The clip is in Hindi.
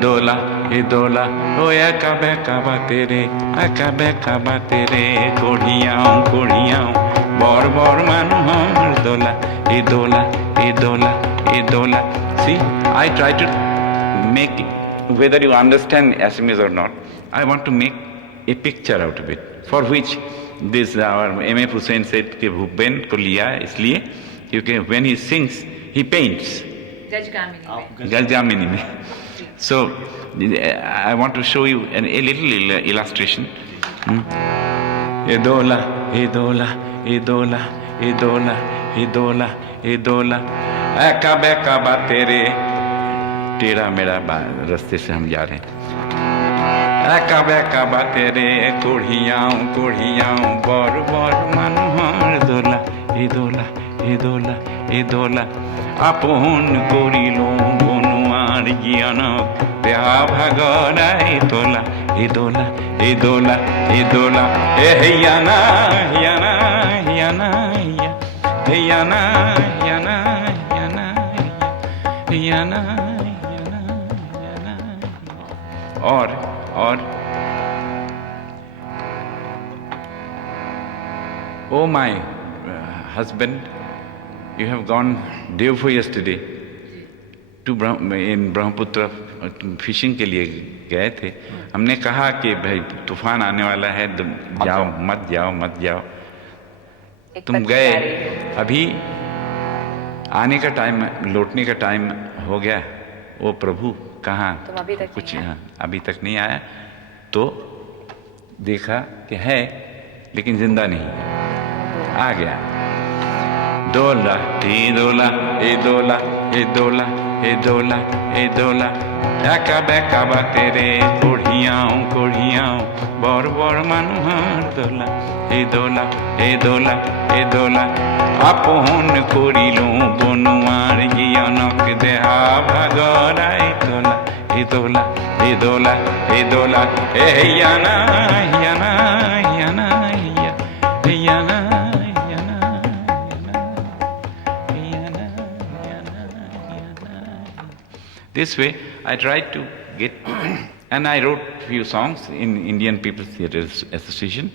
Dola He Dola, oh eka beka ba tere, kodhiyaun, bor manohar Dola He Dola, He Dola, He Dola. See, I try to make it, whether you understand Assamese or not, I want to make a picture out of it, for which this our F Husain said कि भूपेन को लिया इसलिए क्योंकि when he sings he paints Gajgamini में. So I want to show you a little illustration. He Dola, He Dola, He Dola, He Dola, He Dola, He Dola, eka beka ba tere, टेढ़ा मेरा रास्ते से हम जा रहे हैं. eka beka ba tere, कोढ़ियाऊं, बर मनोहर Dola He Dola, He Dola, He Dola, আপন করিল বনুয়ার জ্ঞানক দেহা ভাগরাই তোলা হে দোলা, হে দোলা, হে দোলা, হে হিয়ানা হিয়ানা হিয়ানা হিয়ানা হিয়ানা হিয়ানা হিয়ানা হিয়ানা. और oh my husband, you have gone day before yesterday to in Brahmaputra fishing के लिए गए थे. हमने कहा कि भाई तूफान आने वाला है, जाओ मत जाओ. तुम गए, अभी आने का टाइम, लौटने का टाइम हो गया. ओ प्रभु कहाँ, कुछ यहाँ अभी तक नहीं आया. तो देखा कि है लेकिन जिंदा नहीं, आ गया. Dola He Dola, He Dola, He Dola, He Dola, He Dola, eka beka ba tere, kodhiyaun, bor manohar Dola He Dola, He Dola, He Dola, আপন করিল বনুয়ার জ্ঞানক দেহা ভাগরাই তোলা হে দোলা, হে দোলা, হে দোলা, হে হিয়ানা হিয়ানা হিয়ানা হিয়ানা. This way, I tried to get, and I wrote few songs in Indian People's Theatre Association.